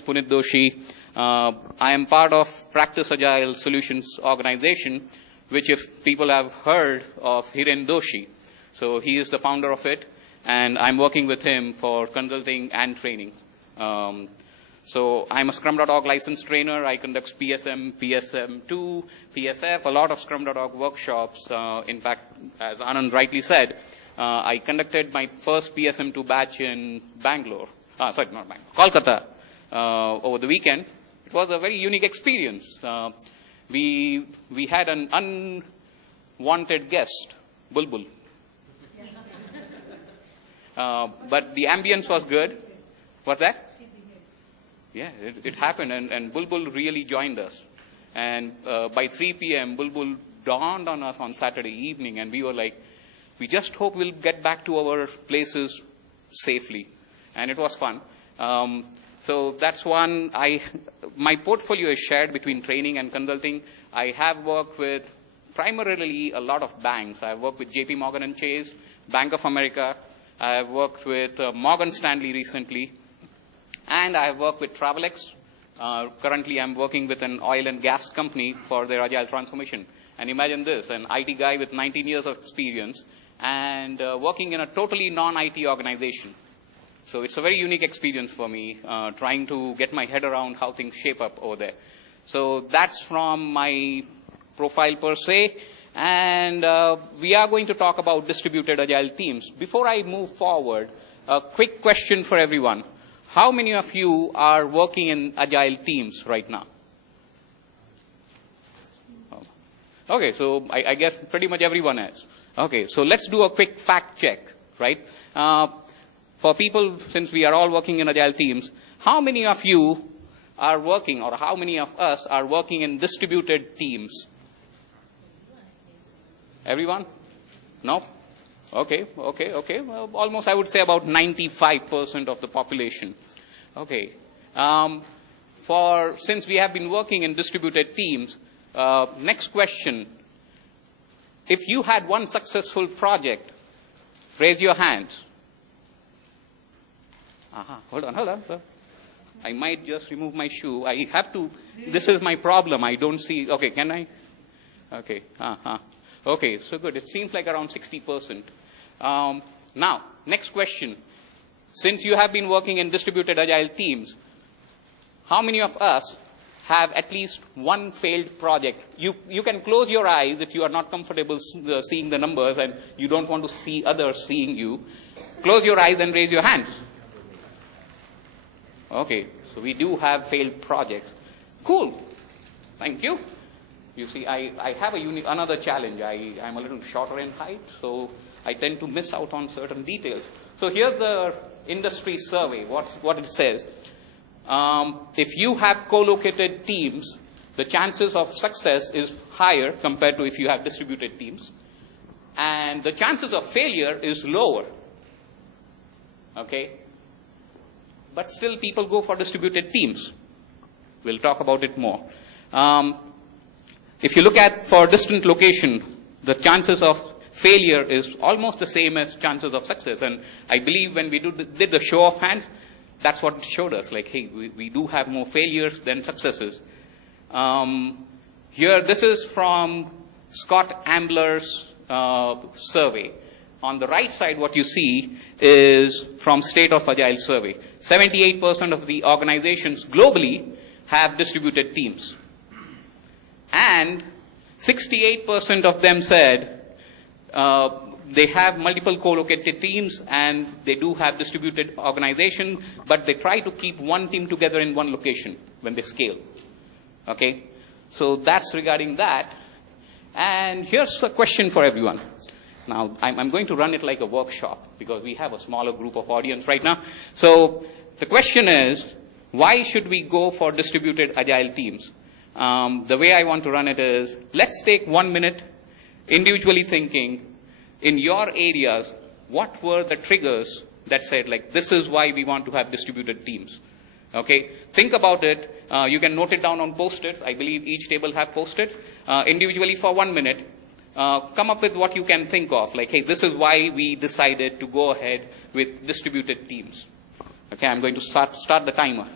is Punit Doshi. I am part of Practice Agile Solutions organization, which if people have heard of Hiren Doshi. So he is the founder of it, and I'm working with him for consulting and training. So I'm a Scrum.org licensed trainer. I conduct PSM, PSM2, PSF, a lot of Scrum.org workshops. In fact, as Anand rightly said, I conducted my first PSM2 batch in Bangalore. Kolkata over the weekend. It was a very unique experience. We had an unwanted guest, Bulbul. But the ambience was good. What's that? Yeah, it happened, and Bulbul really joined us. And by 3 p.m., Bulbul dawned on us on Saturday evening, and we were like, we just hope we'll get back to our places safely. And it was fun. So that's one. My portfolio is shared between training and consulting. I have worked with primarily a lot of banks. I've worked with JP Morgan and Chase, Bank of America. I have worked with Morgan Stanley recently. And I have worked with Travelex. Currently, I'm working with an oil and gas company for their agile transformation. And imagine this, an IT guy with 19 years of experience and working in a totally non-IT organization. So it's a very unique experience for me, trying to get my head around how things shape up over there. So that's from my profile per se. And we are going to talk about distributed agile teams. Before I move forward, a quick question for everyone. How many of you are working in agile teams right now? Okay, so I guess pretty much everyone is. Okay, so let's do a quick fact check, right? For people, since we are all working in agile teams, how many of you are working, or how many of us are working in distributed teams? Everyone? No? Okay. Well, almost I would say about 95% of the population. Okay. Since we have been working in distributed teams, next question. If you had one successful project, raise your hands. Hold on. Sir. I might just remove my shoe. I have to. This is my problem. I don't see. Okay, can I? Okay. Okay, so good. It seems like around 60%. Now, next question. Since you have been working in distributed agile teams, how many of us have at least one failed project? You can close your eyes if you are not comfortable seeing the numbers and you don't want to see others seeing you. Close your eyes and raise your hands. Okay, so we do have failed projects. Cool. Thank you. You see, I have another challenge. I'm a little shorter in height, so I tend to miss out on certain details. So here's the industry survey, what it says. If you have co-located teams, the chances of success is higher compared to if you have distributed teams. And the chances of failure is lower. Okay? But still people go for distributed teams. We'll talk about it more. If you look at for distant location, the chances of failure is almost the same as chances of success. And I believe when we did the show of hands, that's what it showed us. Like, hey, we do have more failures than successes. Here, this is from Scott Ambler's survey. On the right side, what you see is from State of Agile survey. 78% of the organizations globally have distributed teams. And 68% of them said they have multiple co-located teams and they do have distributed organization, but they try to keep one team together in one location when they scale. Okay? So that's regarding that. And here's a question for everyone. Now, I'm going to run it like a workshop because we have a smaller group of audience right now. So the question is, why should we go for distributed agile teams? The way I want to run it is, let's take 1 minute individually thinking in your areas, what were the triggers that said, like, this is why we want to have distributed teams. Okay? Think about it. You can note it down on Post-its. I believe each table have Post-its. Individually for 1 minute. Come up with what you can think of. Like, hey, this is why we decided to go ahead with distributed teams. Okay, I'm going to start the timer.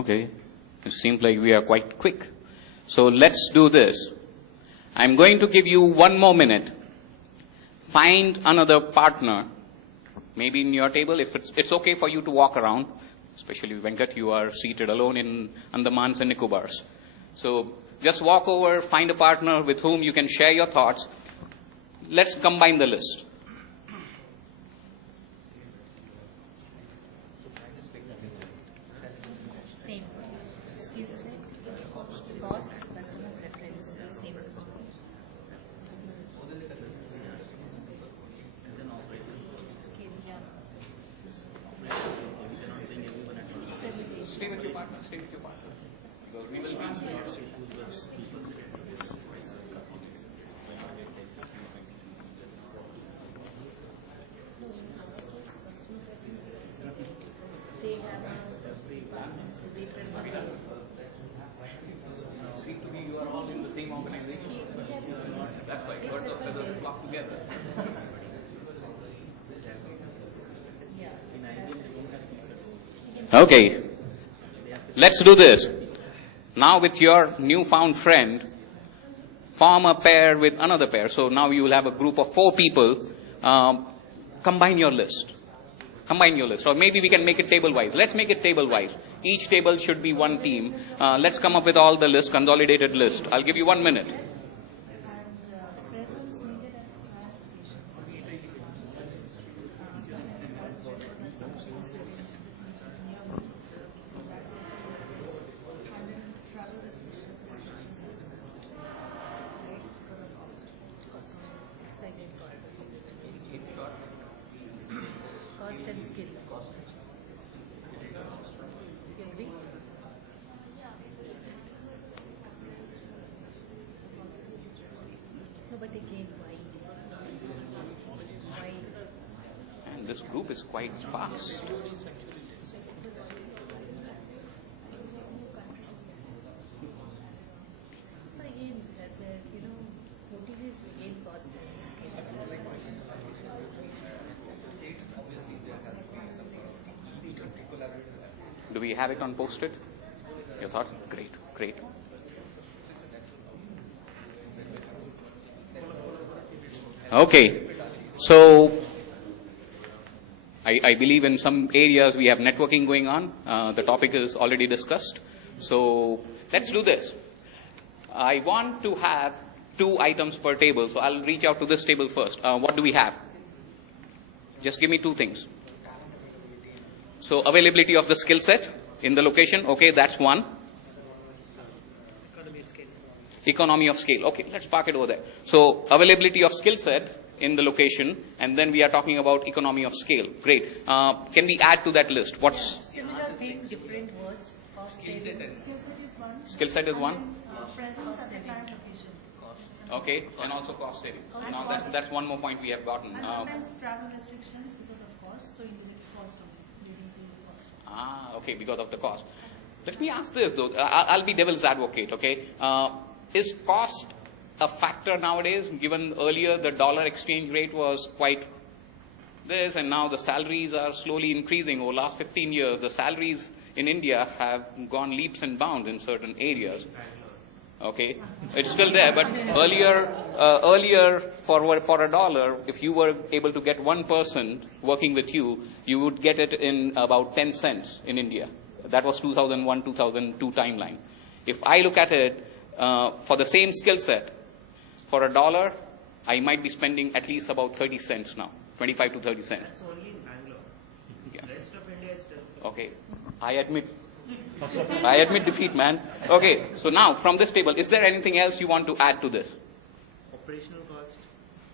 Okay. It seems like we are quite quick. So let's do this. I'm going to give you 1 more minute. Find another partner, maybe in your table, if it's okay for you to walk around, especially Venkat, you are seated alone in Andamans and Nicobars. So just walk over, find a partner with whom you can share your thoughts. Let's combine the list. Same. Skill set, cost, customer preference, same. Skill, yeah. Stay with your partner, stay with your partner. Because we will be seem to be you are all in the same organization. That's why birds of feathers flock together. Okay, let's do this. Now with your newfound friend, form a pair with another pair. So now you will have a group of 4 people. Combine your list. Combine your list. Or maybe we can make it table-wise. Let's make it table-wise. Each table should be one team. Let's come up with all the list, consolidated list. I'll give you 1 minute. Cost and skill. You agree? No, but again, why? Why? And this group is quite fast. So again, motive is again cost and Do we have it on Post-it? Your thoughts? Great, great. Okay, so I believe in some areas we have networking going on. The topic is already discussed. So let's do this. I want to have 2 items per table, so I'll reach out to this table first. What do we have? Just give me 2 things. So availability of the skill set in the location, okay, that's one. Economy of scale. Okay, let's park it over there. So availability of skill set in the location, and then we are talking about economy of scale. Great. Can we add to that list? What's similar thing, different words. skill set is one? Presence at the current location. Okay, and also cost saving. Now that's one more point we have gotten. And sometimes travel restrictions because of cost, so you need cost also. You need to cost. Okay, because of the cost. Let me ask this though. I'll be devil's advocate. Okay, is cost a factor nowadays? Given earlier the dollar exchange rate was quite this, and now the salaries are slowly increasing. Over the last 15 years, the salaries in India have gone leaps and bounds in certain areas. Okay, it's still there, but earlier for a dollar, if you were able to get one person working with you, you would get it in about 10 cents in India. That was 2001, 2002 timeline. If I look at it for the same skill set, for a dollar, I might be spending at least about 30 cents now, 25 to 30 cents. That's only in Bangalore. Yeah. The rest of India is still. Okay, I admit defeat, man. Okay, so now from this table, is there anything else you want to add to this? Operational cost.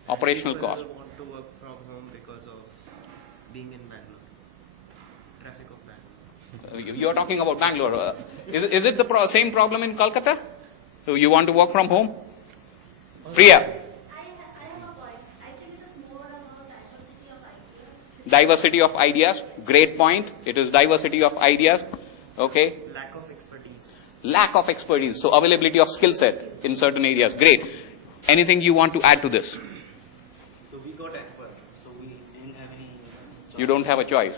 Operational People cost. want to work from home because of being in Bangalore. Traffic of Bangalore. You're talking about Bangalore. Is it the same problem in Kolkata? So you want to work from home? Priya. I have a point. I think it is more about diversity of ideas. Diversity of ideas. Great point. It is diversity of ideas. Okay. Lack of expertise. Lack of expertise. So availability of skill set in certain areas. Great. Anything you want to add to this? So we got expert. So we didn't have any choice. You don't have a choice.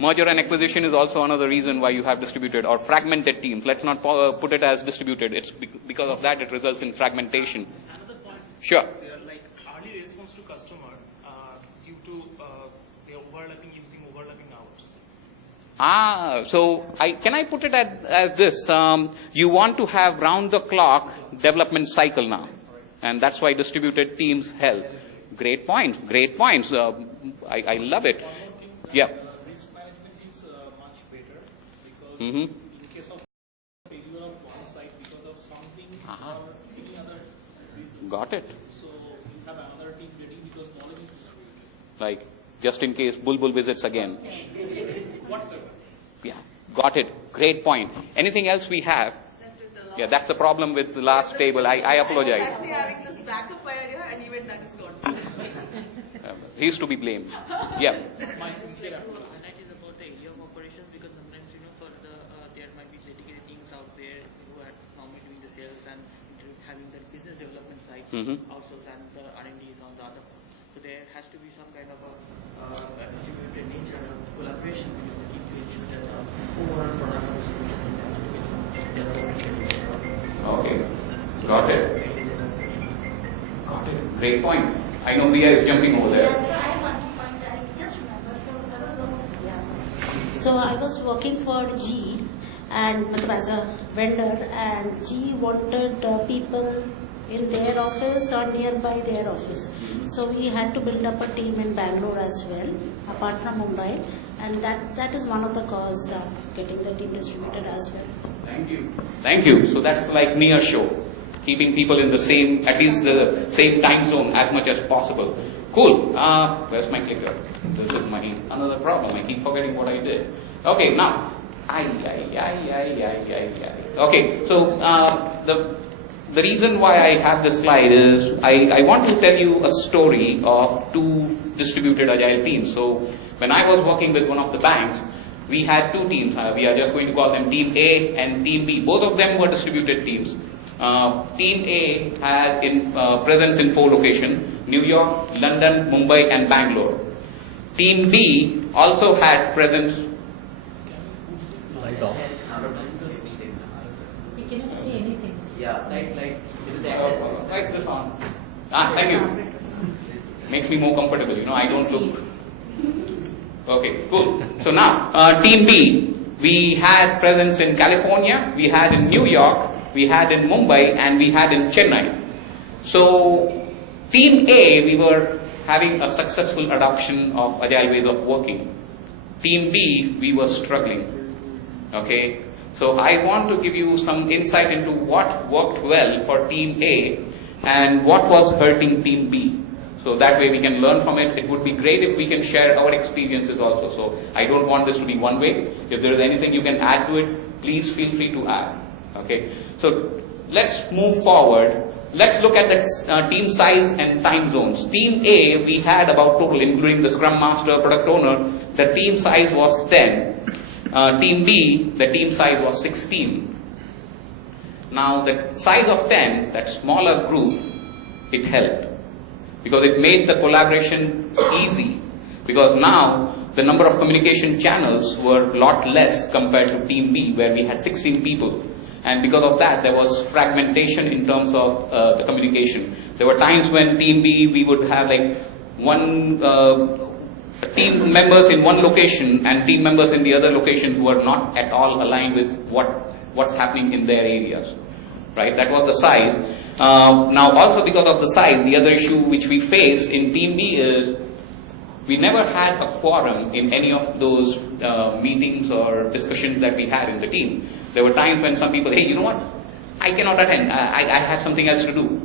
Merger and acquisition is also another reason why you have distributed or fragmented teams. Let's not put it as distributed. It's because of that it results in fragmentation. Another point. Sure. They are like early response to customer due to the using overlapping hours. So can I put it as this? You want to have round-the-clock development cycle now, and that's why distributed teams help. Great points. Great points. I love it. Yeah. Risk management is much better because Mm-hmm. in case of failure of one side because of something or any other reason, Got it. so we have another team ready because knowledge is distributed. Like, just in case Bulbul visits again. Whatsoever. Yeah, got it. Great point. Anything else we have? Yeah, that's the problem with the last table. I apologize. Actually having this backup idea and even that is gone. He is to be blamed. Yeah. My sincere apology. And that is about the area of operations because sometimes, for the, there might be dedicated teams out there who are normally doing the sales and having the business development side outsourced and the R&D is on the other part. So there has to be some kind of a distributed nature of collaboration between the team to ensure that overall product or solution has to be developed. Okay. Got it. Got it. Great point. I know Priya is jumping over there. Yeah, so I have one point. I just remember. So I was working for GE and as a vendor, and GE wanted people in their office or nearby their office. So we had to build up a team in Bangalore as well, apart from Mumbai, and that is one of the cause of getting the team distributed as well. Thank you. Thank you. So that's like near show. Keeping people in the same, at least the same time zone as much as possible. Cool. Where's my clicker? This is my another problem. I keep forgetting what I did. Okay, now. Okay, so the reason why I have this slide is I want to tell you a story of two distributed agile teams. So when I was working with one of the banks, we had two teams. We are just going to call them Team A and Team B. Both of them were distributed teams. Team A had presence in 4 locations: New York, London, Mumbai, and Bangalore. Team B also had presence. We cannot say anything. Yeah, like Why is this on? Thank you. Makes me more comfortable. I don't look. Okay, cool. So now, Team B, we had presence in California, we had in New York, we had in Mumbai, and we had in Chennai. So, Team A, we were having a successful adoption of agile ways of working. Team B, we were struggling. Okay? So, I want to give you some insight into what worked well for Team A and what was hurting Team B. So that way we can learn from it. It would be great if we can share our experiences also. So I don't want this to be one way. If there is anything you can add to it, please feel free to add. Okay. So let's move forward. Let's look at the team size and time zones. Team A, we had about total, including the Scrum Master, Product Owner, the team size was 10. Team B, the team size was 16. Now the size of 10, that smaller group, it helped. Because it made the collaboration easy. Because now the number of communication channels were a lot less compared to Team B, where we had 16 people. And because of that, there was fragmentation in terms of the communication. There were times when Team B, we would have like team members in one location and team members in the other locations who are not at all aligned with what's happening in their areas. Right? That was the size. Now also because of the size, the other issue which we face in Team B is we never had a quorum in any of those meetings or discussions that we had in the team. There were times when some people, hey, you know what? I cannot attend. I have something else to do.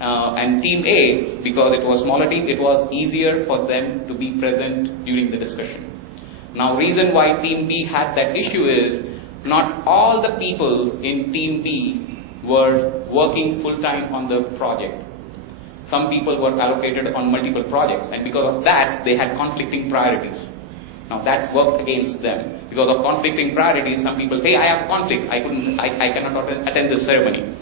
And Team A, because it was smaller team, it was easier for them to be present during the discussion. Now, reason why Team B had that issue is not all the people in Team B were working full-time on the project. Some people were allocated on multiple projects, and because of that, they had conflicting priorities. Now that worked against them. Because of conflicting priorities, some people, hey, I have conflict, I cannot attend this ceremony.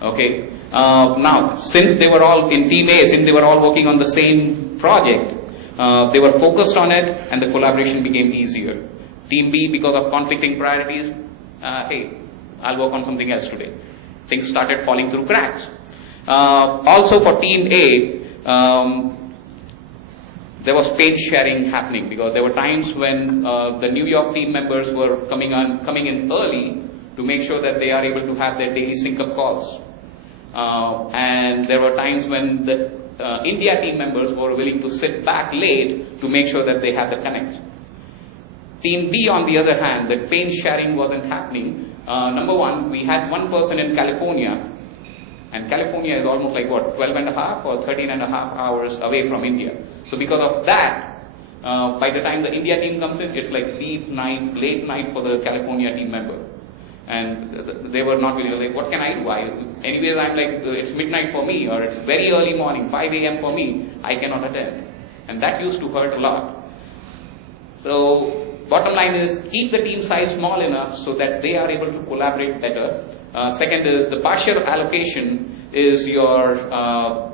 Okay. Now, since they were all in Team A, since they were all working on the same project, they were focused on it, and the collaboration became easier. Team B, because of conflicting priorities, hey, I'll work on something else today. Things started falling through cracks. Also for Team A, there was pain sharing happening, because there were times when the New York team members were coming in early to make sure that they are able to have their daily sync-up calls. And there were times when the India team members were willing to sit back late to make sure that they had the connect. Team B, on the other hand, the pain sharing wasn't happening. Number one, we had one person in California, and California is almost like 12 and a half or 13 and a half hours away from India. So because of that, by the time the India team comes in, it's like deep night, late night for the California team member. And they were not really like, what can I do? Anyways, I'm like, it's midnight for me, or it's very early morning, 5 a.m. for me, I cannot attend. And that used to hurt a lot. So, bottom line is, keep the team size small enough so that they are able to collaborate better. Second is, the partial allocation is a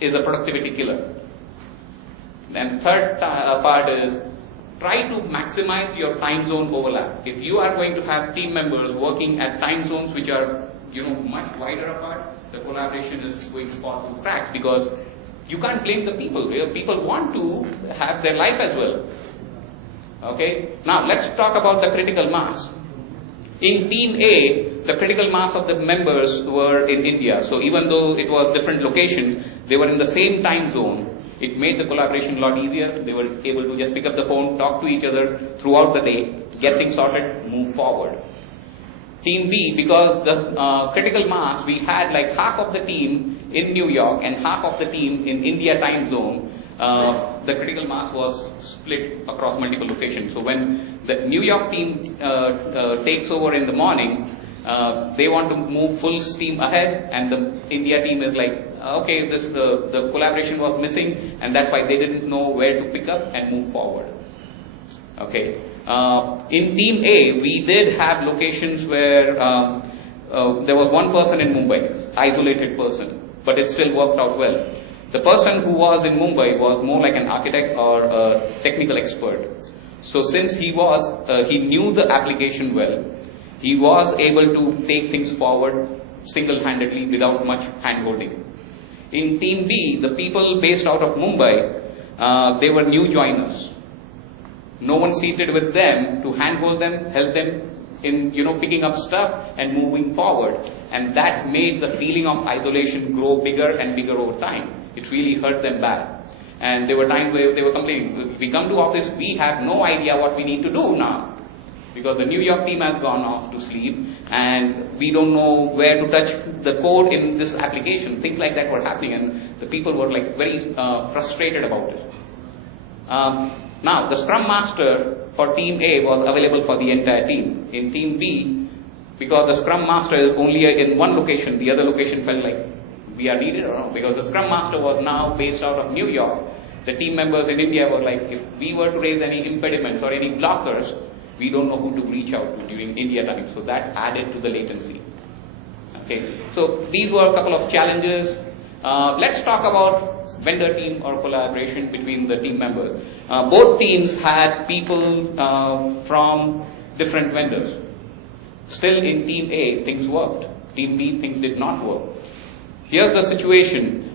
productivity killer. And third part is, try to maximize your time zone overlap. If you are going to have team members working at time zones which are, much wider apart, the collaboration is going to fall through cracks, because you can't blame the people. People want to have their life as well. Okay? Now, let's talk about the critical mass. In Team A, the critical mass of the members were in India. So even though it was different locations, they were in the same time zone. It made the collaboration a lot easier. They were able to just pick up the phone, talk to each other throughout the day, get things sorted, move forward. Team B, because the critical mass, we had like half of the team in New York and half of the team in India time zone. The critical mass was split across multiple locations. So when the New York team takes over in the morning, they want to move full steam ahead, and the India team is like, okay, the collaboration was missing, and that's why they didn't know where to pick up and move forward. Okay. In Team A, we did have locations where there was one person in Mumbai, isolated person, but it still worked out well. The person who was in Mumbai was more like an architect or a technical expert. So since he knew the application well, he was able to take things forward single-handedly without much hand-holding. In Team B, the people based out of Mumbai, they were new joiners. No one seated with them to handhold them, help them in picking up stuff and moving forward. And that made the feeling of isolation grow bigger and bigger over time. It really hurt them bad. And there were times where they were complaining, we come to office, we have no idea what we need to do now, because the New York team has gone off to sleep and we don't know where to touch the code in this application. Things like that were happening, and the people were like very frustrated about it. Now, the Scrum Master for Team A was available for the entire team. In Team B, because the Scrum Master is only in one location, the other location felt like we are needed or no, because the Scrum Master was now based out of New York. The team members in India were like, if we were to raise any impediments or any blockers, we don't know who to reach out to during India time. So that added to the latency. Okay, so these were a couple of challenges. Let's talk about vendor team or collaboration between the team members. Both teams had people from different vendors. Still in Team A, things worked. Team B, things did not work. Here's the situation.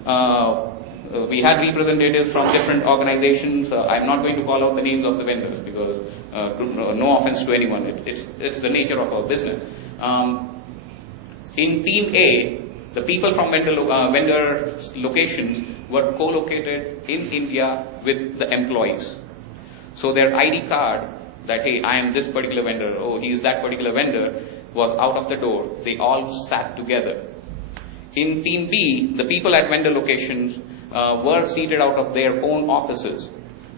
We had representatives from different organizations. I'm not going to call out the names of the vendors because no offense to anyone. It's the nature of our business. In Team A, the people from vendor locations were co-located in India with the employees. So their ID card that, hey, I am this particular vendor, oh, he is that particular vendor, was out of the door. They all sat together. In Team B, the people at vendor locations were seated out of their own offices.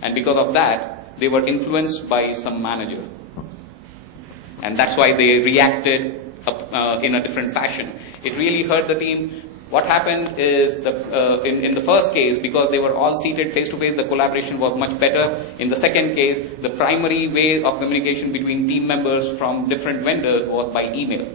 And because of that, they were influenced by some manager. And that's why they reacted in a different fashion. It really hurt the team. What happened is, in the first case, because they were all seated face-to-face, the collaboration was much better. In the second case, the primary way of communication between team members from different vendors was by email.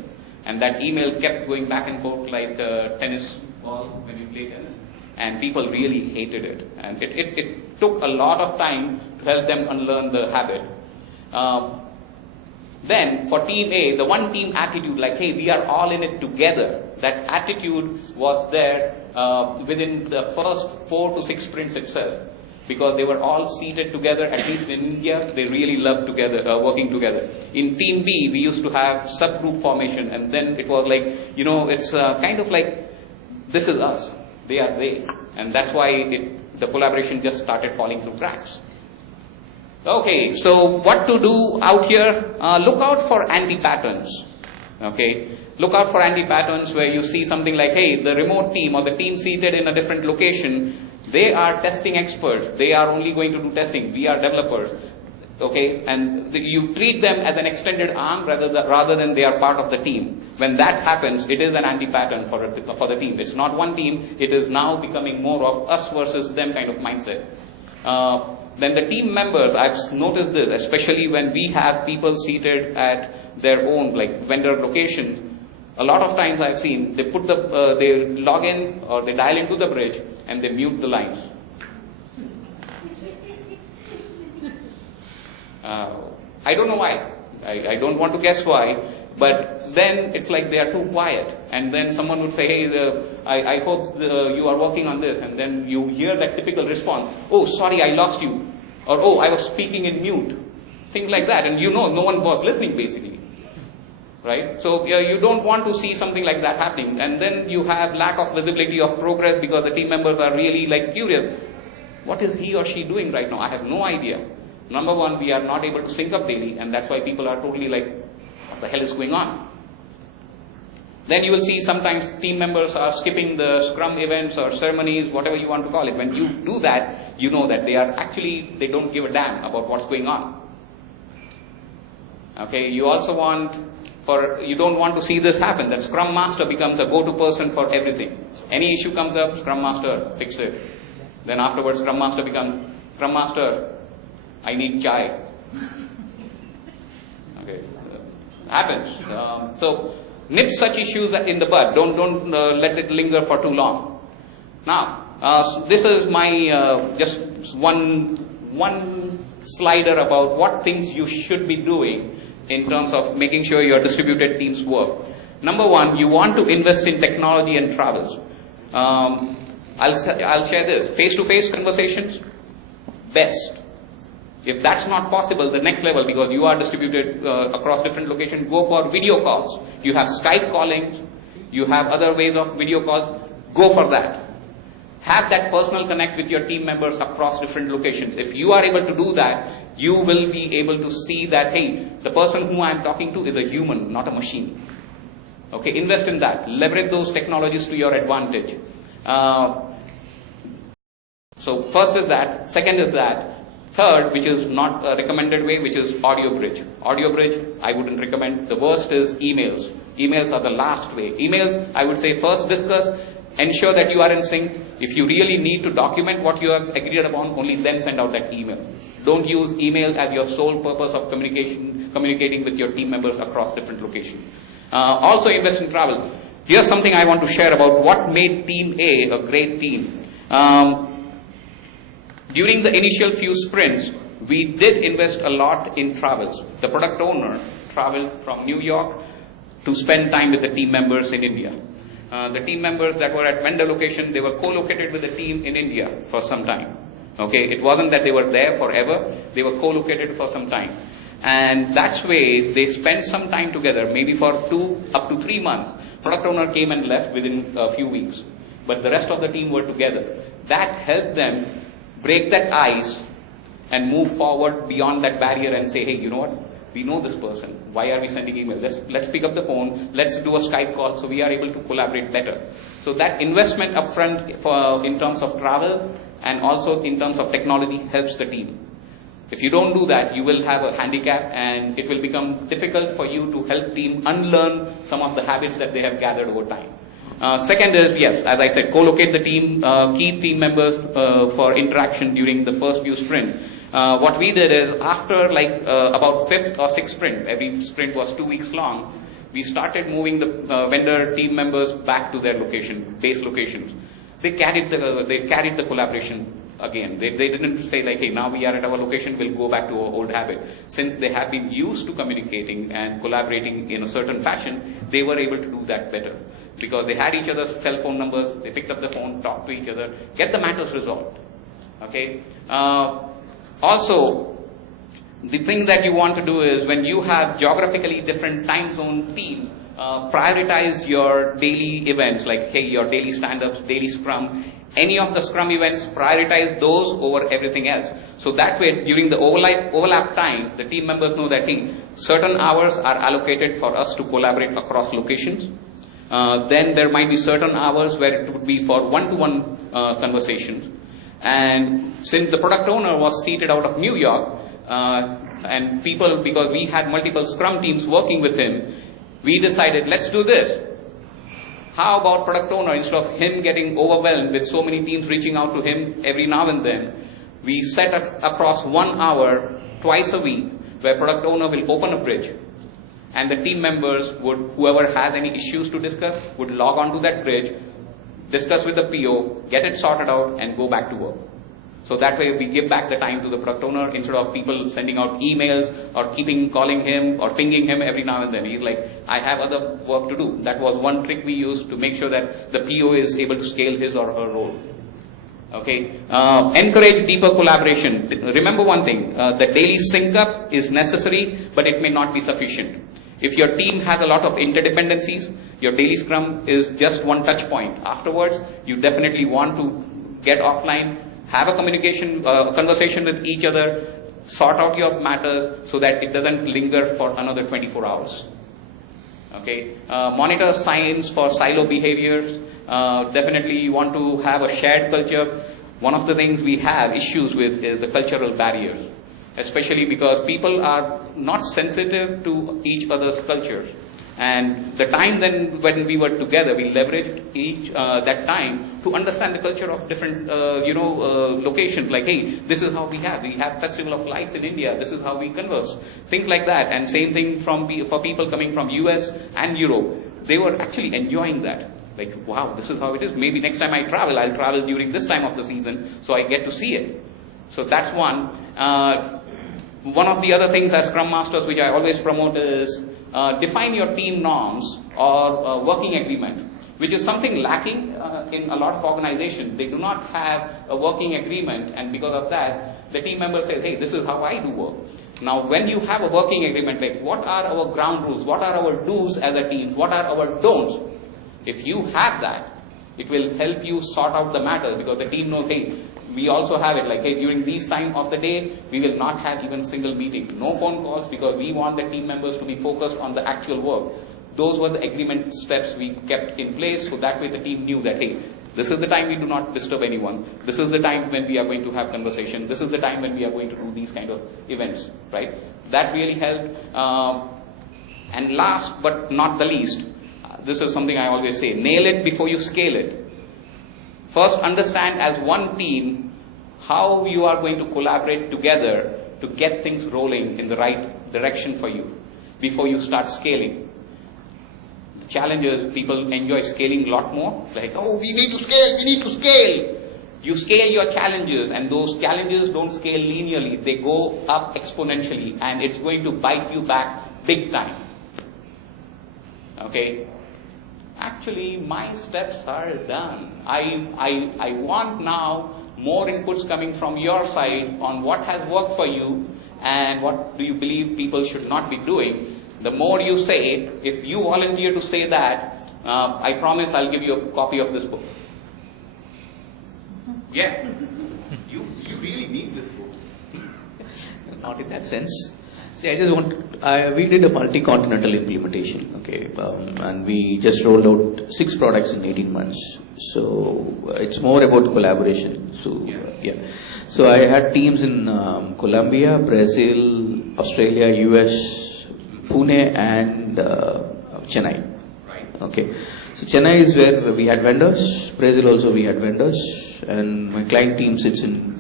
And that email kept going back and forth like tennis ball when you play tennis. and people really hated it. And it took a lot of time to help them unlearn the habit. Then for team A, the one team attitude, like, hey, we are all in it together, that attitude was there within the first 4 to 6 sprints itself. Because they were all seated together, at least in India, they really loved working together. In team B, we used to have subgroup formation, and then it was like, it's kind of like, this is us, they are they. And that's why the collaboration just started falling through cracks. Okay, so what to do out here? Look out for anti-patterns. Okay, look out for anti-patterns where you see something like, hey, the remote team or the team seated in a different location, they are testing experts. They are only going to do testing. We are developers. Okay, and you treat them as an extended arm rather than they are part of the team. When that happens, it is an anti-pattern for the team. It's not one team. It is now becoming more of us versus them kind of mindset. Then the team members, I've noticed this, especially when we have people seated at their own like vendor location. A lot of times I've seen they they log in or they dial into the bridge and they mute the lines. I don't know why. I don't want to guess why. But then it's like they are too quiet. And then someone would say, hey, I hope you are working on this. And then you hear that typical response, oh, sorry, I lost you. Or, oh, I was speaking in mute. Things like that. And no one was listening basically. Right? So you don't want to see something like that happening. And then you have lack of visibility of progress because the team members are really like curious. What is he or she doing right now? I have no idea. Number one, we are not able to sync up daily, and that's why people are totally like, what the hell is going on? Then you will see sometimes team members are skipping the Scrum events or ceremonies, whatever you want to call it. When you do that, you know that they don't give a damn about what's going on. Okay, you also you don't want to see this happen, that Scrum Master becomes a go-to person for everything. Any issue comes up, Scrum Master, fix it. Then afterwards, Scrum Master becomes, Scrum Master, I need chai. Okay, happens. So nip such issues in the bud. Don't let it linger for too long. Now, this is my just one slider about what things you should be doing in terms of making sure your distributed teams work. Number one, you want to invest in technology and travels. I'll share this. Face-to-face conversations, best. If that's not possible, the next level, because you are distributed across different locations, go for video calls. You have Skype callings, you have other ways of video calls, go for that. Have that personal connect with your team members across different locations. If you are able to do that, you will be able to see that, hey, the person who I am talking to is a human, not a machine. Okay, invest in that. Leverage those technologies to your advantage. So first is that. Second is that. Third, which is not a recommended way, which is audio bridge. Audio bridge, I wouldn't recommend. The worst is emails. Emails are the last way. Emails, I would say first discuss, ensure that you are in sync. If you really need to document what you have agreed upon, only then send out that email. Don't use email as your sole purpose of communicating with your team members across different locations. Also invest in travel. Here's something I want to share about what made Team A a great team. During the initial few sprints, we did invest a lot in travels. The product owner traveled from New York to spend time with the team members in India. The team members that were at vendor location, they were co-located with the team in India for some time. Okay, it wasn't that they were there forever, they were co-located for some time. And that's way they spent some time together, maybe for up to 3 months. Product owner came and left within a few weeks. But the rest of the team were together. That helped them break that ice and move forward beyond that barrier and say, hey, you know what? We know this person. Why are we sending email? Let's pick up the phone. Let's do a Skype call so we are able to collaborate better. So that investment upfront in terms of travel and also in terms of technology helps the team. If you don't do that, you will have a handicap and it will become difficult for you to help team unlearn some of the habits that they have gathered over time. Second is, yes, as I said, co-locate the team, key team members for interaction during the first few sprints. What we did is after about 5th or 6th sprint, every sprint was 2 weeks long, we started moving the vendor team members back to their base locations. they carried the collaboration again. They didn't say like, hey, now we are at our location, we'll go back to our old habit. Since they have been used to communicating and collaborating in a certain fashion, they were able to do that better. Because they had each other's cell phone numbers, they picked up the phone, talked to each other, get the matters resolved. Okay. Also, the thing that you want to do is when you have geographically different time zone teams, prioritize your daily events like, hey, your daily stand-ups, daily scrum, any of the scrum events, prioritize those over everything else. So that way, during the overlap time, the team members know that, hey, certain hours are allocated for us to collaborate across locations. Then there might be certain hours where it would be for one-to-one conversations. And since the product owner was seated out of New York, and people, because we had multiple scrum teams working with him, we decided, let's do this. How about product owner, instead of him getting overwhelmed with so many teams reaching out to him every now and then, we set across 1 hour twice a week where product owner will open a bridge and the team members would, whoever has any issues to discuss, would log on to that bridge, discuss with the PO, get it sorted out and go back to work. So that way we give back the time to the product owner instead of people sending out emails or calling him or pinging him every now and then. He's like, I have other work to do. That was one trick we used to make sure that the PO is able to scale his or her role. Okay. Encourage deeper collaboration. Remember one thing, the daily sync up is necessary, but it may not be sufficient. If your team has a lot of interdependencies, your daily scrum is just one touch point. Afterwards, you definitely want to get offline, have a conversation with each other, sort out your matters so that it doesn't linger for another 24 hours. Okay. Monitor signs for silo behaviors. Definitely you want to have a shared culture. One of the things we have issues with is the cultural barriers, especially because people are not sensitive to each other's cultures. And the time then when we were together, we leveraged that time to understand the culture of different, locations. Like, hey, this is how we have Festival of Lights in India. This is how we converse. Things like that. And same thing for people coming from US and Europe. They were actually enjoying that. Like, wow, this is how it is. Maybe next time I travel, I'll travel during this time of the season, so I get to see it. So that's one. One of the other things as Scrum Masters, which I always promote, is define your team norms or working agreement, which is something lacking in a lot of organizations. They do not have a working agreement, and because of that, the team member says, hey, this is how I do work. Now, when you have a working agreement, like what are our ground rules, what are our do's as a team, what are our don'ts? If you have that, it will help you sort out the matter, because the team knows, hey, we also have it like, hey, during these time of the day, we will not have even single meeting. No phone calls, because we want the team members to be focused on the actual work. Those were the agreement steps we kept in place, so that way the team knew that, hey, this is the time we do not disturb anyone. This is the time when we are going to have conversation. This is the time when we are going to do these kind of events, right? That really helped. And last but not the least, this is something I always say, nail it before you scale it. First, understand as one team how you are going to collaborate together to get things rolling in the right direction for you before you start scaling. The challenge is people enjoy scaling a lot more. Like, oh, we need to scale. You scale your challenges, and those challenges don't scale linearly. They go up exponentially, and it's going to bite you back big time. Okay? Actually, my steps are done. I want now more inputs coming from your side on what has worked for you and what do you believe people should not be doing. The more you say, if you volunteer to say that, I promise I'll give you a copy of this book. Yeah, you really need this book. Not in that sense. See, we did a multi-continental implementation, okay, and we just rolled out 6 products in 18 months. So it's more about collaboration. So yeah. So I had teams in Colombia, Brazil, Australia, US, Pune, and Chennai. Right. Okay. So Chennai is where we had vendors. Brazil also we had vendors, and my client team sits in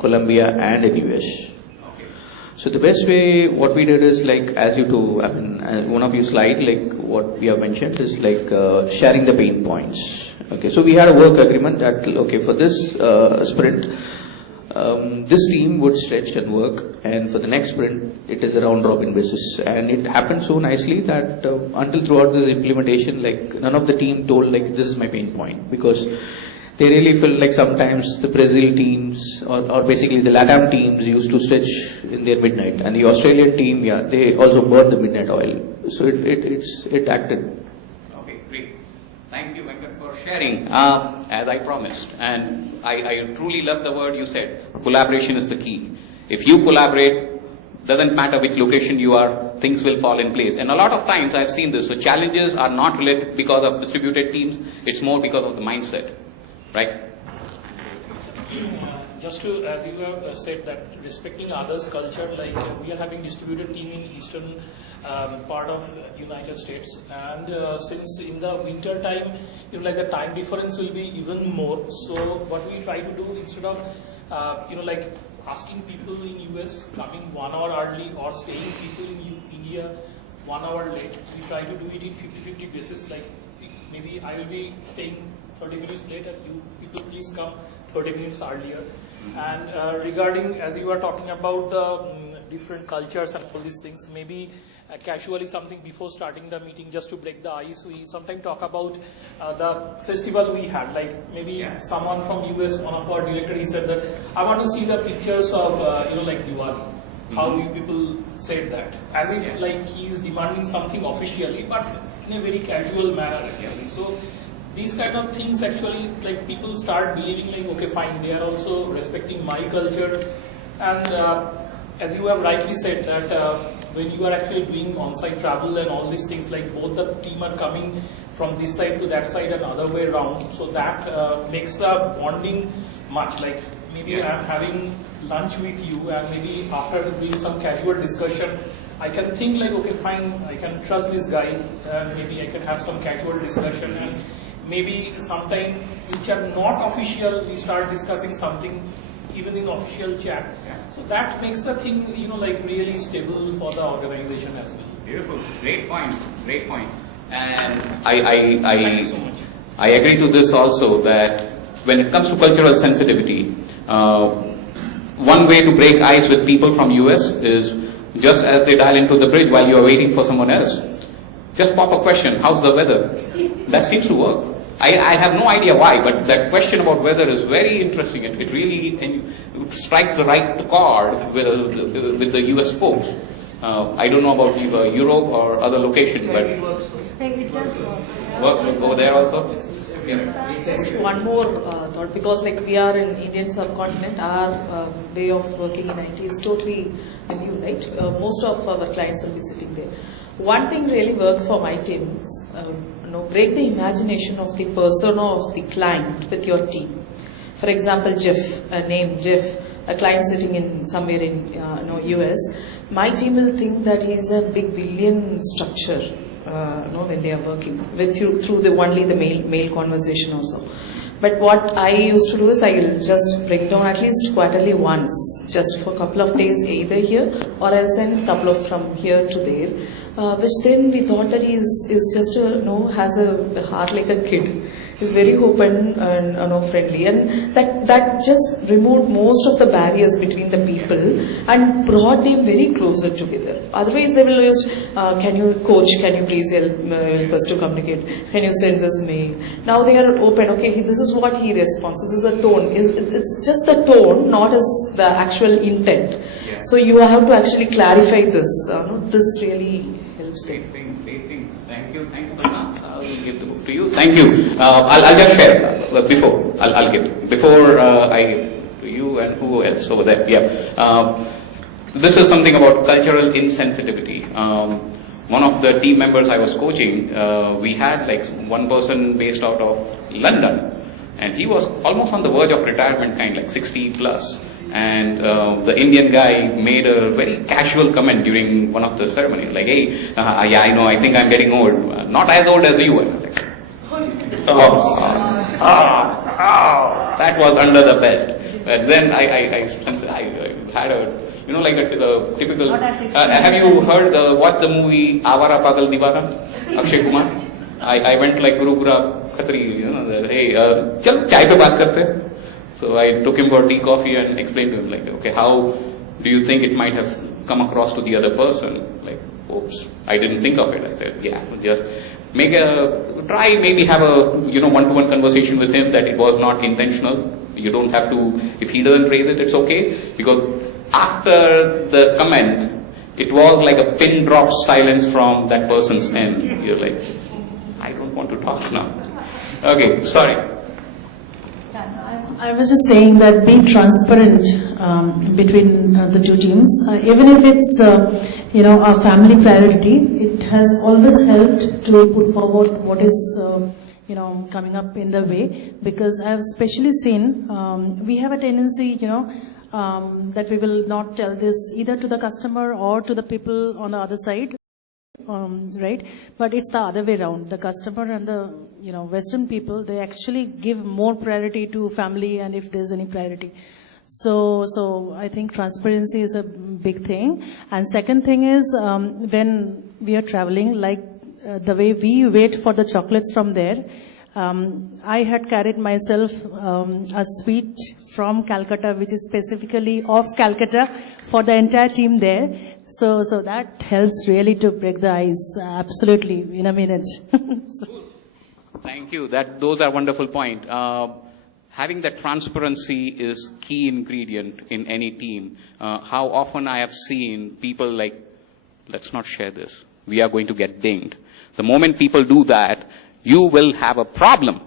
Colombia and in US. So the best way, what we did is like, as you do, I mean, as one of you slide, like what we have mentioned is like sharing the pain points. Okay, so we had a work agreement that, okay, for this sprint, this team would stretch and work, and for the next sprint, it is a round-robin basis. And it happened so nicely that until throughout this implementation, like none of the team told like this is my pain point, because they really felt like sometimes the Brazil teams or basically the LATAM teams used to stretch in their midnight, and the Australian team, yeah, they also burned the midnight oil. So it acted. Okay, great. Thank you, Venkat, for sharing, as I promised. And I truly love the word you said. Collaboration is the key. If you collaborate, doesn't matter which location you are, things will fall in place. And a lot of times I've seen this. So challenges are not related because of distributed teams. It's more because of the mindset, right? Just to, as you have said, that respecting others' culture, like we are having distributed team in eastern part of United States, and since in the winter time, like the time difference will be even more. So what we try to do, instead of like asking people in US coming 1 hour early or staying people in India 1 hour late, we try to do it in 50-50 basis. Like maybe I will be staying 30 minutes later, you people please come 30 minutes earlier. And regarding, as you are talking about different cultures and all these things, maybe casually something before starting the meeting, just to break the ice, we sometimes talk about the festival we had. Like maybe someone from US, one of our directors, he said that I want to see the pictures of like Diwali. How you people said that, as if like he is demanding something officially, but in a very casual manner actually. So these kind of things actually, like people start believing like, okay, fine, they are also respecting my culture. And as you have rightly said that when you are actually doing on-site travel and all these things, like both the team are coming from this side to that side and other way around, so that makes the bonding much. Like maybe I'm having lunch with you, and maybe after doing some casual discussion, I can think like, okay, fine, I can trust this guy, maybe I can have some casual discussion, and maybe sometime which are not official, we start discussing something even in official chat. So that makes the thing, like really stable for the organization as well. Beautiful. Great point. Great point. And Thank you so much. I agree to this also, that when it comes to cultural sensitivity, one way to break ice with people from US is just as they dial into the bridge while you are waiting for someone else, just pop a question, how's the weather? That seems to work. I have no idea why, but that question about weather is very interesting. It really strikes the right chord with the US folks. I don't know about Europe or other locations, but It does works over there also. Just one more thought, because like we are in Indian subcontinent, our way of working in IT is totally new, right? Most of our clients will be sitting there. One thing really worked for my team is break the imagination of the persona of the client with your team. For example, Jeff, a client sitting in somewhere in US, my team will think that he's a big billion structure when they are working with you through only the mail conversation also. But what I used to do is I will just bring down at least quarterly once, just for a couple of days, either here or else in a couple of from here to there, which then we thought that he is just has a heart like a kid. He's very open and friendly, and that just removed most of the barriers between the people and brought them very closer together. Otherwise, they will just, can you please help us to communicate? Can you send this mail? Now they are open. Okay, this is what he responds. This is the tone. It's just the tone, not as the actual intent. Yeah. So you have to actually clarify this. This really helps them. Great thing. Thank you, Pranav. I'll give the book to you. Thank you. I'll just share before. I'll give before I to you and who else over there. Yeah. This is something about cultural insensitivity. One of the team members I was coaching, we had like one person based out of London, and he was almost on the verge of retirement, like 60 plus. And the Indian guy made a very casual comment during one of the ceremonies, like, hey, yeah, I know, I think I'm getting old. Not as old as you are. Like, that was under the belt. But then I had a, like a typical, have you heard what the movie Avara Pagal Divana, Akshay Kumar? I went like Guru Khatri, hey, chal chai pe baat karte hain. So I took him for tea, coffee and explained to him like, okay, how do you think it might have come across to the other person? Like, oops, I didn't think of it. I said, yeah, just try maybe have a, one-to-one conversation with him that it was not intentional. You don't have to, if he doesn't raise it, it's okay. Because after the comment, it was like a pin drop silence from that person's end. You're like, I don't want to talk now. Okay, sorry. I was just saying that being transparent between the two teams, even if it's a family priority, it has always helped to put forward what is coming up in the way, because I have especially seen we have a tendency that we will not tell this either to the customer or to the people on the other side. Right, but it's the other way around. The customer and the Western people, they actually give more priority to family and if there's any priority. So I think transparency is a big thing. And second thing is when we are traveling, like the way we wait for the chocolates from there. I had carried myself a sweet from Calcutta, which is specifically of Calcutta for the entire team there. So that helps really to break the ice, absolutely, in a minute. Thank you. Those are wonderful points. Having that transparency is key ingredient in any team. How often I have seen people like, let's not share this. We are going to get dinged. The moment people do that, you will have a problem,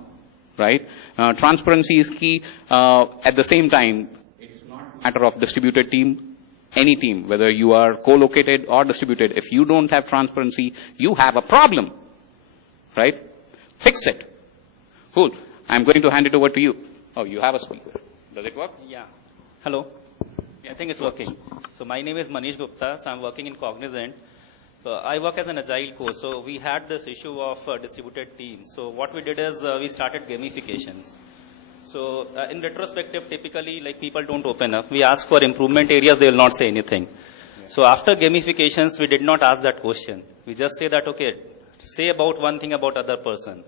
right? Transparency is key. At the same time, it's not a matter of distributed team. Any team, whether you are co-located or distributed, if you don't have transparency, you have a problem, right? Fix it. Cool. I'm going to hand it over to you. Oh, you have a speaker. Does it work? Yeah. Hello. Yeah, I think it's working. So my name is Manish Gupta. So I'm working in Cognizant. So I work as an agile coach. So we had this issue of distributed teams. So what we did is we started gamifications. So in retrospective, typically, like, people don't open up. We ask for improvement areas, they will not say anything. Yeah. So after gamifications, we did not ask that question. We just say that, okay, say about one thing about other person.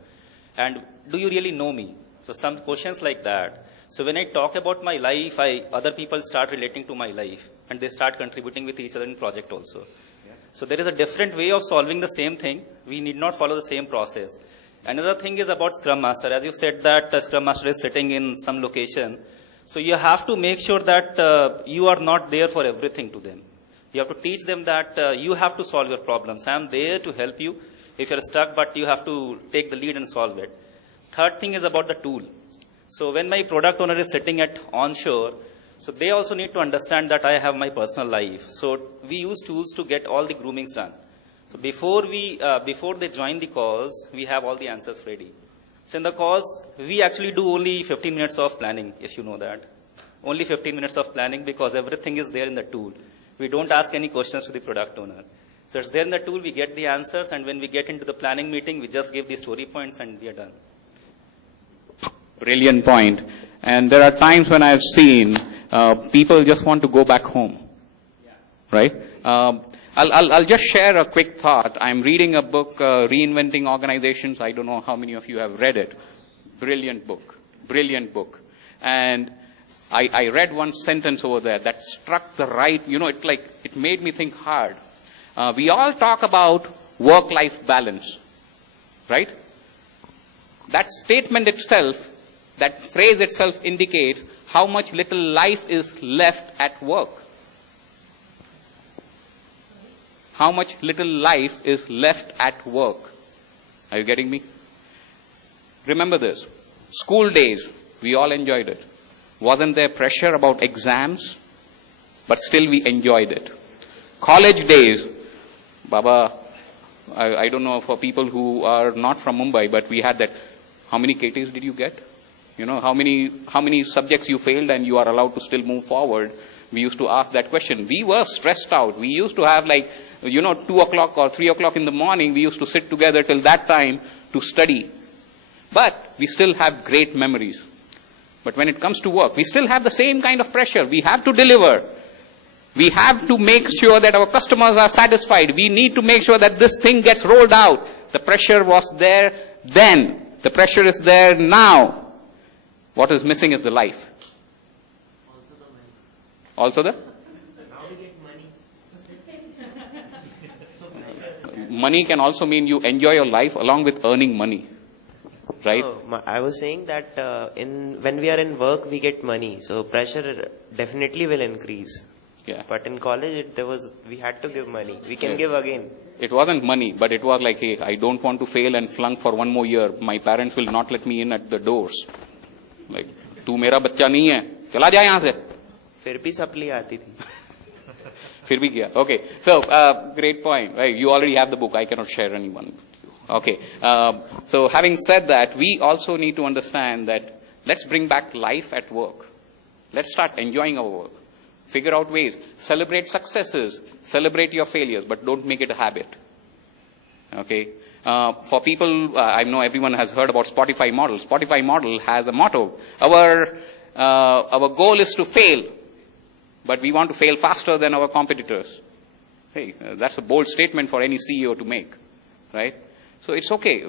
And do you really know me? So some questions like that. So when I talk about my life, other people start relating to my life. And they start contributing with each other in project also. Yeah. So there is a different way of solving the same thing. We need not follow the same process. Another thing is about Scrum Master. As you said that Scrum Master is sitting in some location. So you have to make sure that you are not there for everything to them. You have to teach them that you have to solve your problems. I am there to help you if you're stuck, but you have to take the lead and solve it. Third thing is about the tool. So when my product owner is sitting at onshore, so they also need to understand that I have my personal life. So we use tools to get all the groomings done. So before they join the calls, we have all the answers ready. So in the calls, we actually do only 15 minutes of planning, if you know that. Only 15 minutes of planning, because everything is there in the tool. We don't ask any questions to the product owner. So it's there in the tool, we get the answers, and when we get into the planning meeting, we just give the story points and we are done. Brilliant point. And there are times when I've seen people just want to go back home, right? I'll just share a quick thought. I'm reading a book, Reinventing Organizations. I don't know how many of you have read it. Brilliant book. Brilliant book. And I read one sentence over there that struck the right, it made me think hard. We all talk about work-life balance, right? That statement itself, that phrase itself indicates how much little life is left at work. How much little life is left at work. Are you getting me? Remember this. School days, we all enjoyed it. Wasn't there pressure about exams? But still we enjoyed it. College days, Baba, I don't know for people who are not from Mumbai, but we had that. How many KTs did you get? How many subjects you failed and you are allowed to still move forward? We used to ask that question. We were stressed out. We used to have 2 o'clock or 3 o'clock in the morning. We used to sit together till that time to study. But we still have great memories. But when it comes to work, we still have the same kind of pressure. We have to deliver. We have to make sure that our customers are satisfied. We need to make sure that this thing gets rolled out. The pressure was there then. The pressure is there now. What is missing is the life. Also the money. Also the? How to get money? Money can also mean you enjoy your life along with earning money. Right? I was saying that when we are in work, we get money. So pressure definitely will increase. Yeah. But in college, we had to give money. We can give again. It wasn't money, but it was like, hey, I don't want to fail and flunk for one more year. My parents will not let me in at the doors. Like, तू मेरा बच्चा नहीं है, चला जा यहाँ से. फिर भी सप्ली आती थी. फिर भी किया. Okay. So, great point. Right. You already have the book. I cannot share anyone. Okay. So having said that, we also need to understand that let's bring back life at work. Let's start enjoying our work. Figure out ways. Celebrate successes. Celebrate your failures, but don't make it a habit. Okay. For people, I know everyone has heard about Spotify model. Spotify model has a motto. Our goal is to fail, but we want to fail faster than our competitors. Hey, that's a bold statement for any CEO to make, right? So it's okay.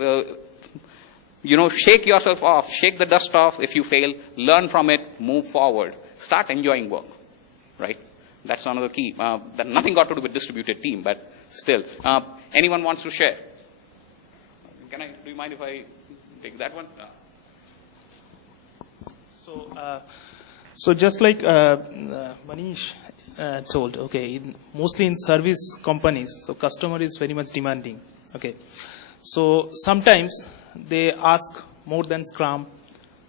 Shake yourself off, shake the dust off if you fail, learn from it, move forward. Start enjoying work, right? That's another key. That nothing got to do with distributed team, but still. Anyone wants to share? Do you mind if I take that one? So just like Manish told, okay, mostly in service companies, so customer is very much demanding, okay. So sometimes they ask more than Scrum,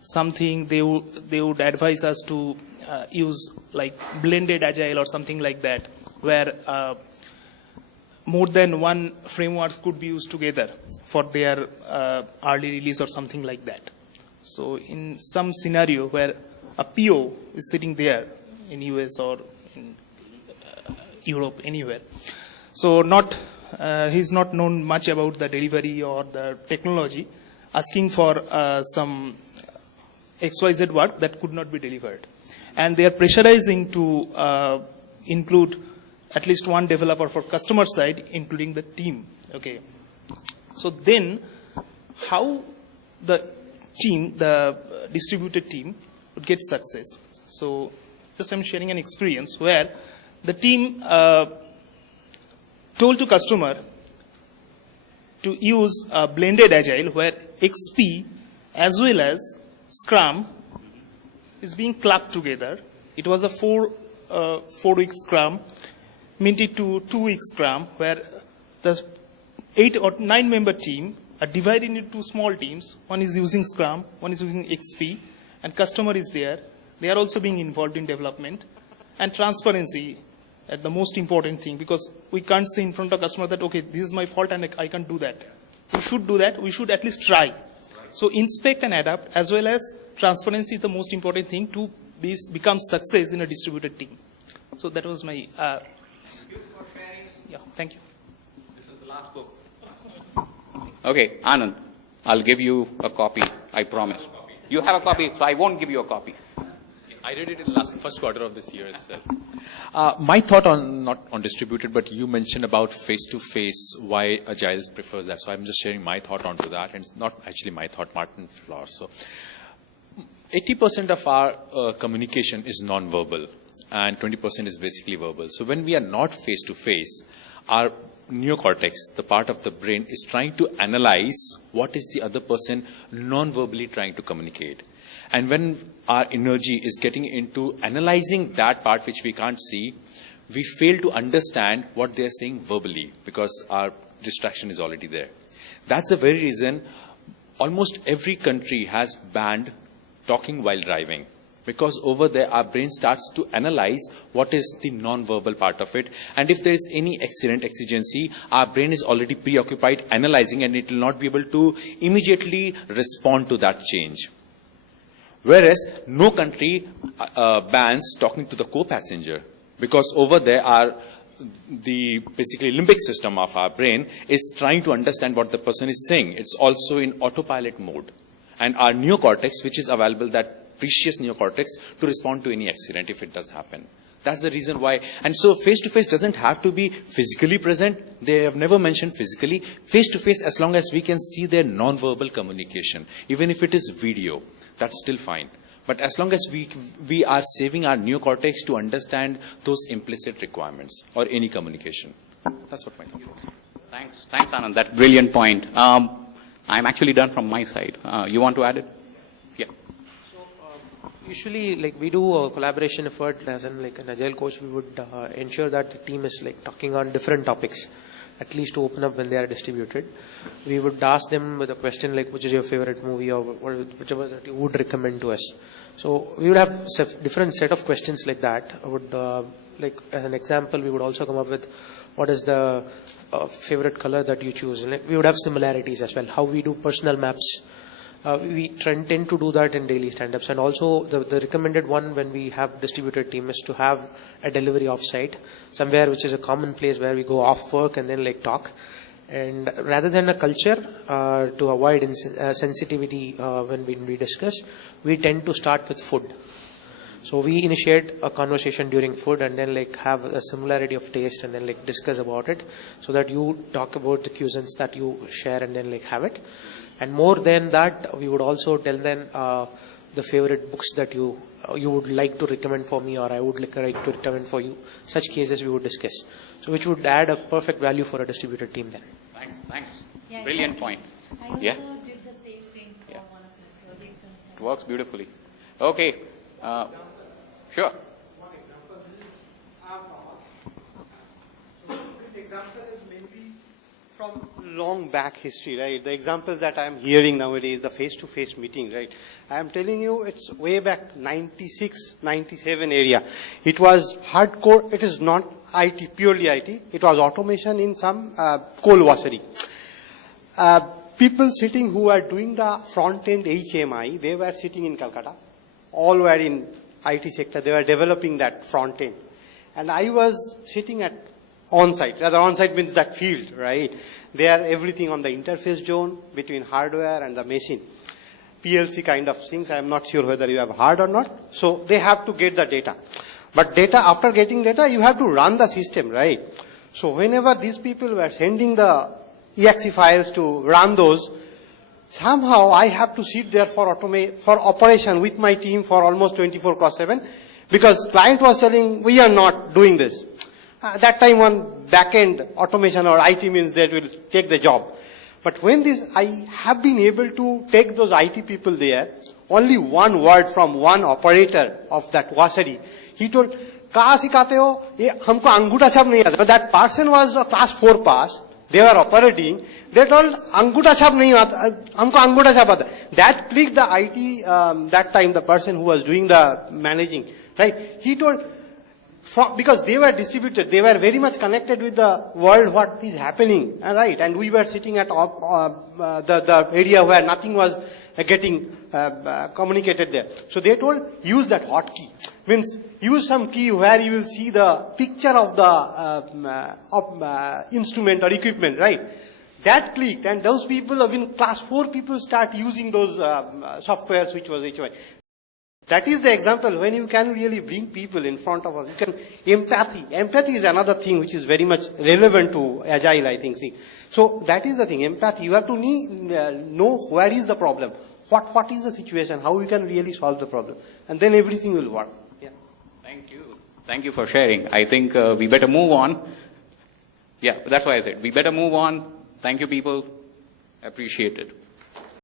something they would advise us to use like blended Agile or something like that, where more than one frameworks could be used together for their early release or something like that. So in some scenario where a PO is sitting there in US or in Europe, anywhere, so he's not known much about the delivery or the technology, asking for some XYZ work that could not be delivered. And they are pressurizing to include at least one developer for customer side, including the team. Okay. So then, how the team, the distributed team, would get success? So just I'm sharing an experience where the team told to customer to use a blended Agile where XP as well as Scrum is being clubbed together. It was a 4-week Scrum minted to 2-week Scrum where the 8 or 9 member team are divided into 2 small teams. One is using Scrum, one is using XP, and customer is there. They are also being involved in development. And transparency at the most important thing, because we can't say in front of customer that, okay, this is my fault and I can't do that. We should do that. We should at least try. So inspect and adapt, as well as transparency is the most important thing to become success in a distributed team. So that was my... Thank you for sharing. Yeah, thank you. This is the last book. Okay, Anand, I'll give you a copy, I promise. You have a copy, so I won't give you a copy. I read it in the first quarter of this year itself. My thought on, not on distributed, but you mentioned about face-to-face, why Agile prefers that. So I'm just sharing my thought onto that. And it's not actually my thought, Martin Floor. So 80% of our communication is non-verbal and 20% is basically verbal. So when we are not face-to-face, our neocortex, the part of the brain, is trying to analyze what is the other person non-verbally trying to communicate. And when our energy is getting into analyzing that part which we can't see, we fail to understand what they're saying verbally because our distraction is already there. That's the very reason almost every country has banned talking while driving. Because over there, our brain starts to analyze what is the non-verbal part of it. And if there is any accident, exigency, our brain is already preoccupied analyzing and it will not be able to immediately respond to that change. Whereas no country bans talking to the co-passenger, because over there the basically limbic system of our brain is trying to understand what the person is saying. It's also in autopilot mode. And our neocortex, which is available, that precious neocortex to respond to any accident if it does happen. That's the reason why. And so face-to-face doesn't have to be physically present. They have never mentioned physically. Face-to-face, as long as we can see their non-verbal communication, even if it is video, that's still fine. But as long as we are saving our neocortex to understand those implicit requirements or any communication. That's what my thought was. Thanks, Anand. That's a brilliant point. I'm actually done from my side. You want to add it? Yeah. Usually, like we do a collaboration effort as in like an agile coach, we would ensure that the team is like talking on different topics, at least to open up when they are distributed. We would ask them with a question like, which is your favorite movie or whichever that you would recommend to us. So we would have different set of questions like that. I would like as an example, we would also come up with what is the favorite color that you choose. And we would have similarities as well. How we do personal maps. We tend to do that in daily stand-ups. And also the recommended one when we have distributed team is to have a delivery off-site, somewhere which is a common place where we go off work and then like talk. And rather than a culture, to avoid sensitivity when we discuss, we tend to start with food. So we initiate a conversation during food and then like have a similarity of taste and then like discuss about it, so that you talk about the cuisines that you share and then like have it. And more than that, we would also tell them the favorite books that you would like to recommend for me, or I would like to recommend for you. Such cases we would discuss. So which would add a perfect value for a distributed team then. Thanks. Yeah, brilliant point. I also Yeah. did the same thing for one of my projects. It works beautifully. Okay. Sure. This example is mainly from long back history, right? The examples that I'm hearing nowadays, the face-to-face meeting, right? I'm telling you, it's way back 96, 97 area. It was hardcore. It is not IT, purely IT. It was automation in some coal washery. People sitting who are doing the front-end HMI, they were sitting in Calcutta. All were in IT sector. They were developing that front-end. And I was sitting at on-site. Rather, on-site means that field, right? They are everything on the interface zone between hardware and the machine. PLC kind of things. I'm not sure whether you have heard or not. So they have to get the data. But data, after getting data, you have to run the system, right? So whenever these people were sending the exe files to run those, somehow I have to sit there for operation with my team for almost 24/7, because client was telling, we are not doing this. That time on back-end automation or IT means that will take the job. But when I have been able to take those IT people there, only one word from one operator of that washery, he told, "Kahan sikhate ho? Ye humko anguta chap nahi aata." But that person was a class 4 pass. They were operating. They told, "Anguta chap nahi aata, humko anguta chap aata." That clicked the IT, that time the person who was doing the managing, right? He told, because they were distributed, they were very much connected with the world, what is happening, right? And we were sitting at the area where nothing was getting communicated there. So they told, use that hotkey. Means use some key where you will see the picture of the instrument or equipment, right? That clicked, and those people, in class 4 people start using those softwares which was HY. That is the example when you can really bring people in front of us. You can empathy. Empathy is another thing which is very much relevant to Agile, I think. See, so that is the thing. Empathy. You have to know where is the problem, what is the situation, how you can really solve the problem, and then everything will work. Yeah. Thank you for sharing. I think we better move on. Yeah, that's why I said we better move on. Thank you, people. Appreciate it.